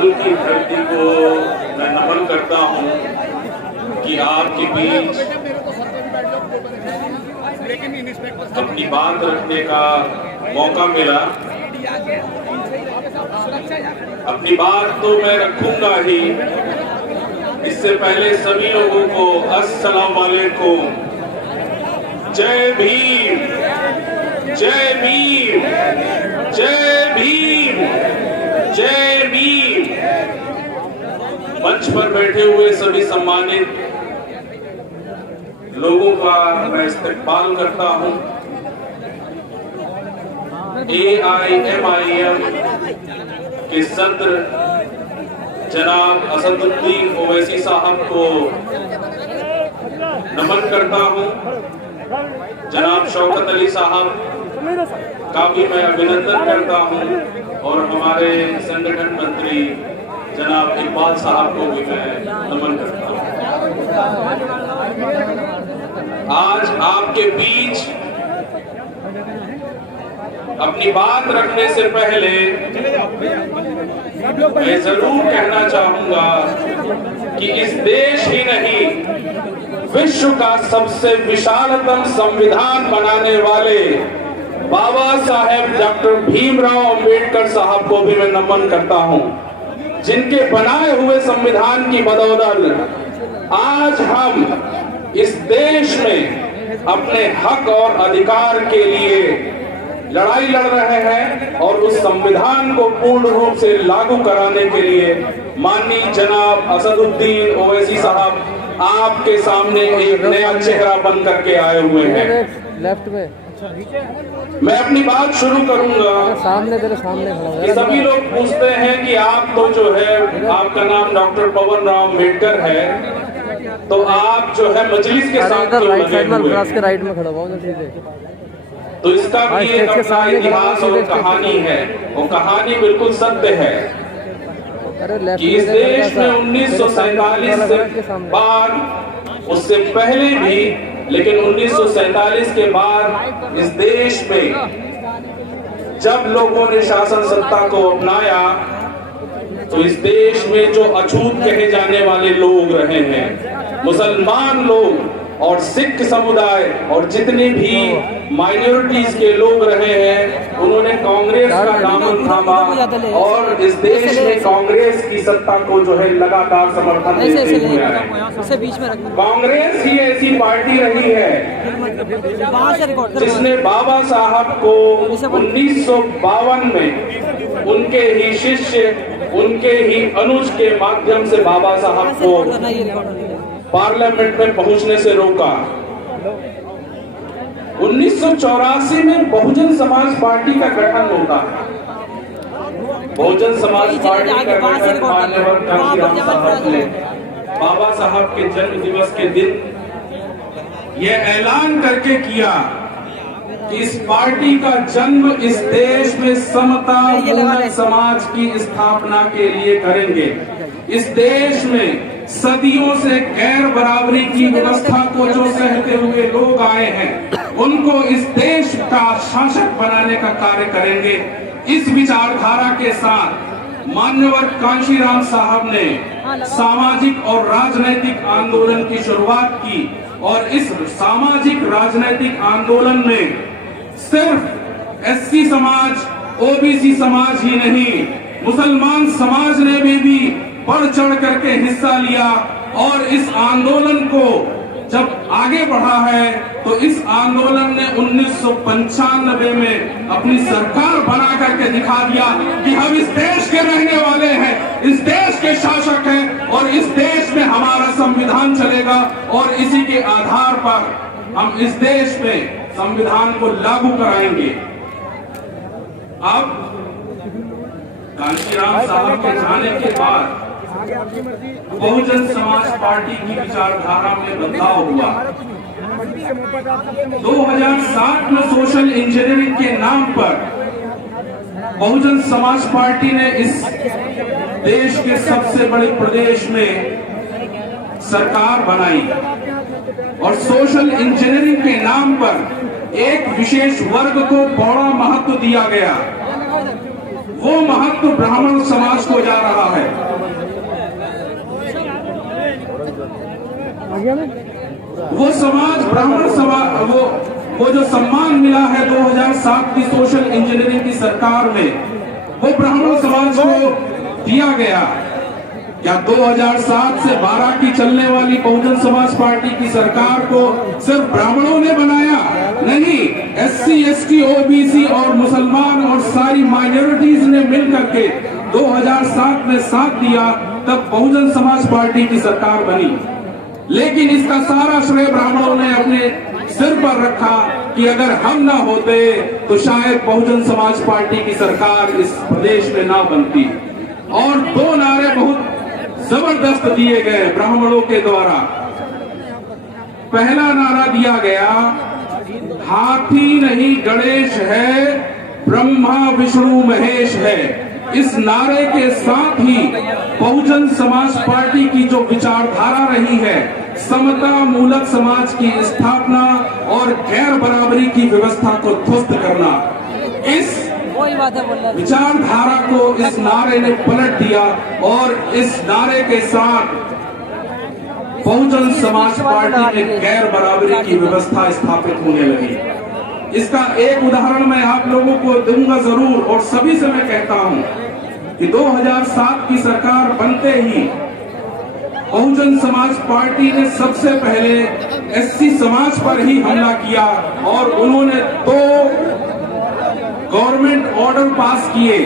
काबुल की धरती को मैं नमन करता हूँ कि आपके बीच अपनी बात रखने का मौका मिला। अपनी बात तो मैं रखूंगा ही, इससे पहले सभी लोगों को अस्सलाम वालेकुम, जय भीम, जय भीम, जय भीम, जय भीम। मंच पर बैठे हुए सभी सम्मानित लोगों का मैं इस्तकबाल करता हूं। AIMIM के सदर जनाब असदुद्दीन ओवैसी साहब को नमन करता हूं। जनाब शौकत अली साहब का भी मैं अभिनंदन करता हूं और हमारे संगठन मंत्री जनाब इकबाल साहब को भी मैं नमन करता हूं। आज आपके बीच अपनी बात रखने से पहले मैं जरूर कहना चाहूंगा कि इस देश ही नहीं, विश्व का सबसे विशालतम संविधान बनाने वाले बाबा साहेब डॉक्टर भीमराव अंबेडकर साहब को भी मैं नमन करता हूं, जिनके बनाए हुए संविधान की बदौलत आज हम इस देश में अपने हक और अधिकार के लिए लड़ाई लड़ रहे हैं और उस संविधान को पूर्ण रूप से लागू कराने के लिए माननीय जनाब असदुद्दीन ओवैसी साहब आपके सामने एक नया चेहरा बन करके आए हुए हैं। लेफ्ट में मैं अपनी बात शुरू करूंगा। सामने तेरे सामने खड़ा कि सभी लोग पूछते हैं कि आप तो जो है, आपका नाम डॉक्टर पवन राव अम्बेडकर है, तो आप जो है मजलिस के साथ क्यों राइट लगे साइड में, हुए ग्लास हैं? के राइट में खड़ा हुआ हूं। तो इसका भी एक अपना इतिहास और कहानी है, वो कहानी बिल्कुल सत्य है कि इस देश में 1947 से बाद, उससे पहले भी, लेकिन 1947 के बाद इस देश में जब लोगों ने शासन सत्ता को अपनाया तो इस देश में जो अछूत कहे जाने वाले लोग रहे हैं, मुसलमान लोग और सिख समुदाय और जितने भी माइनॉरिटीज के लोग रहे हैं, उन्होंने कांग्रेस का दामन थामा और इस देश में कांग्रेस की सत्ता को जो है लगातार समर्थन देते हुए आए। कांग्रेस ही ऐसी पार्टी रही है जिसने बाबा साहब को 1952 में उनके ही शिष्य, उनके ही अनुज के माध्यम से बाबा साहब को पार्लियामेंट में पहुंचने से रोका। 1984 में बहुजन समाज पार्टी का गठन होता है। बहुजन समाज पार्टी का गठन मान्यवर कांशीराम साहब ने बाबा साहब के जन्म दिवस के दिन यह ऐलान करके किया कि इस पार्टी का जन्म इस देश में समता मूल समाज की स्थापना के लिए करेंगे। इस देश में सदियों से गैर बराबरी की व्यवस्था को जो सहते हुए लोग आए हैं, उनको इस देश का शासक बनाने का कार्य करेंगे। इस विचारधारा के साथ मान्यवर कांशीराम साहब ने सामाजिक और राजनैतिक आंदोलन की शुरुआत की और इस सामाजिक राजनैतिक आंदोलन में सिर्फ SC समाज, OBC समाज ही नहीं, मुसलमान समाज ने भी बढ़ चढ़ करके हिस्सा लिया और इस आंदोलन को जब आगे बढ़ा है तो इस आंदोलन ने 1995 में अपनी सरकार बना करके दिखा दिया कि हम इस देश के रहने वाले हैं, इस देश के शासक हैं और इस देश में हमारा संविधान चलेगा और इसी के आधार पर हम इस देश में संविधान को लागू कराएंगे। अब कांशीराम साहब के जाने के बाद बहुजन समाज पार्टी की विचारधारा में बदलाव हुआ। 2007 में सोशल इंजीनियरिंग के नाम पर बहुजन समाज पार्टी ने इस देश के सबसे बड़े प्रदेश में सरकार बनाई और सोशल इंजीनियरिंग के नाम पर एक विशेष वर्ग को बड़ा महत्व दिया गया। वो महत्व ब्राह्मण समाज को जा रहा है। वो समाज ब्राह्मण समाज वो जो सम्मान मिला है 2007 की सोशल इंजीनियरिंग की सरकार में, वो ब्राह्मण समाज को दिया गया। क्या 2007 से 12 की चलने वाली बहुजन समाज पार्टी की सरकार को सिर्फ ब्राह्मणों ने बनाया? नहीं, एससी, एसटी, ओबीसी और मुसलमान और सारी माइनॉरिटीज ने मिलकर के 2007 में साथ दिया, तब बहुजन समाज पार्टी की सरकार बनी। लेकिन इसका सारा श्रेय ब्राह्मणों ने अपने सिर पर रखा कि अगर हम ना होते तो शायद बहुजन समाज पार्टी की सरकार इस प्रदेश में ना बनती। और 2 नारे बहुत जबरदस्त दिए गए ब्राह्मणों के द्वारा। पहला नारा दिया गया, हाथी नहीं गणेश है, ब्रह्मा विष्णु महेश है। इस नारे के साथ ही बहुजन समाज पार्टी की जो विचारधारा रही है, समता मूलक समाज की स्थापना और गैर बराबरी की व्यवस्था को ध्वस्त करना, इस विचारधारा को इस नारे ने पलट दिया और इस नारे के साथ बहुजन समाज पार्टी में गैर बराबरी की व्यवस्था स्थापित होने लगी। इसका एक उदाहरण मैं आप लोगों को दूंगा जरूर, और सभी से मैं कहता हूं कि 2007 की सरकार बनते ही बहुजन समाज पार्टी ने सबसे पहले एससी समाज पर ही हमला किया और उन्होंने 2 गवर्नमेंट ऑर्डर पास किए,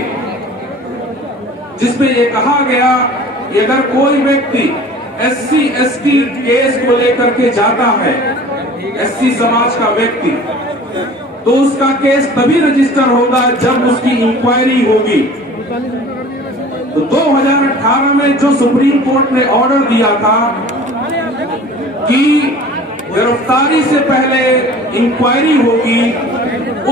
जिसमें यह कहा गया कि अगर कोई व्यक्ति एससी एसटी केस को लेकर के जाता है, एससी समाज का व्यक्ति, तो उसका केस तभी रजिस्टर होगा जब उसकी इंक्वायरी होगी। तो 2018 में जो सुप्रीम कोर्ट ने ऑर्डर दिया था कि गिरफ्तारी से पहले इंक्वायरी होगी,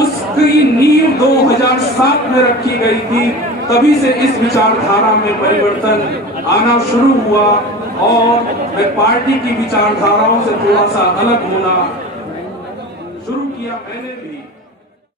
उसकी नींव 2007 में रखी गई थी। तभी से इस विचारधारा में परिवर्तन आना शुरू हुआ और मैं पार्टी की विचारधाराओं से थोड़ा सा अलग होना शुरू किया। मैंने भी